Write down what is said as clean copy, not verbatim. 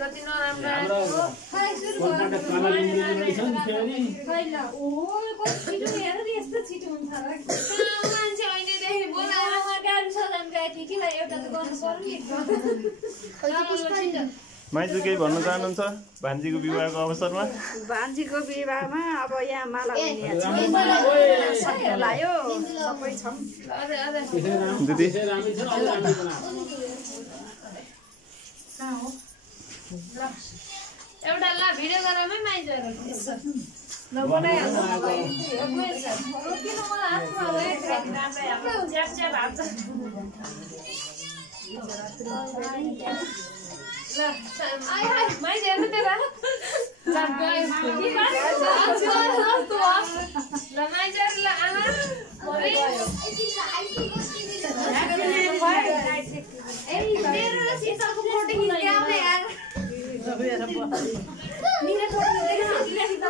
कति नराम्रो मान्छे ऐनेदेखि बोलाएर गाडी सजाउन गएको थिएँ कि एउटा त गर्नु पर्यो। माइजू केही भन्न चाहनुहुन्छ भान्जीको विवाहको अवसरमा? भान्जीको विवाहमा अब यहाँ माला लाग्यो सबै छौँ दिदी। एउटा ल भिडियो गरामै माइजहरू